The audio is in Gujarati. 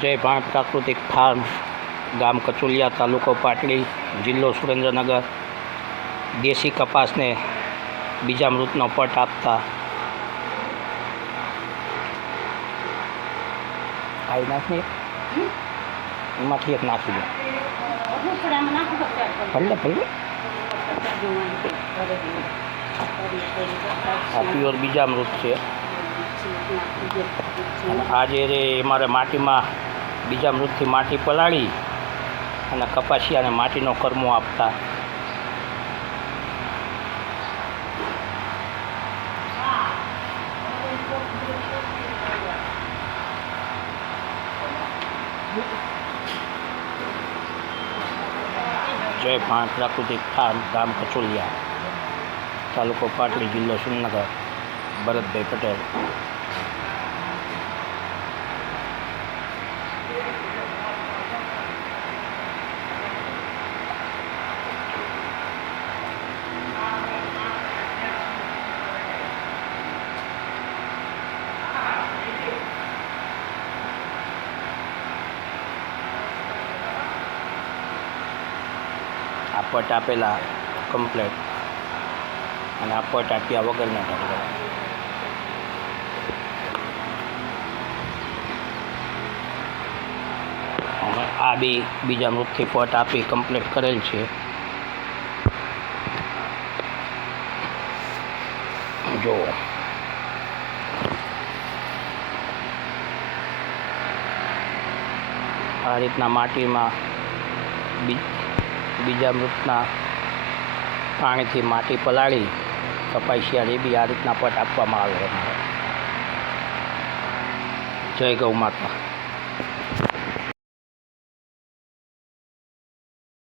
જય ભાણ પ્રાકૃતિક ફાર્મ, ગામ કચુલિયા તાલુકો પાટડી, જિલ્લો સુરેન્દ્રનગર. દેશી કપાસને બીજા મૃતનો પટ આપતા આવી નાખી એમાંથી એક નાખી દો. ભલે ભલે. આ પ્યોર બીજા મૃત છે. આજે રે અમારે માટીમાં બીજા મૃતથી માટી પલાળી અને કપાસિયાને માટીનો કર્મો આપતા. જય ભાણ પ્રાકૃતિક ફાર્મ ગામ કચોલિયા, તાલુકો પાટડી જિલ્લો સુરનગર ભરતભાઈ પટેલ. આપટ આપેલા કમ્પ્લેટ અને આપટ આપ્યા વગરના ઢગલા આ બી બીજા મૃતથી પટ આપી કમ્પ્લીટ કરેલ છે. જુઓ. આ રીતના માટીમાં બીજા મૃતના પાણીથી માટી પલાળી કપાસિયાને બી આ રીતના પટ આપવામાં આવે જય ગૌ માતા.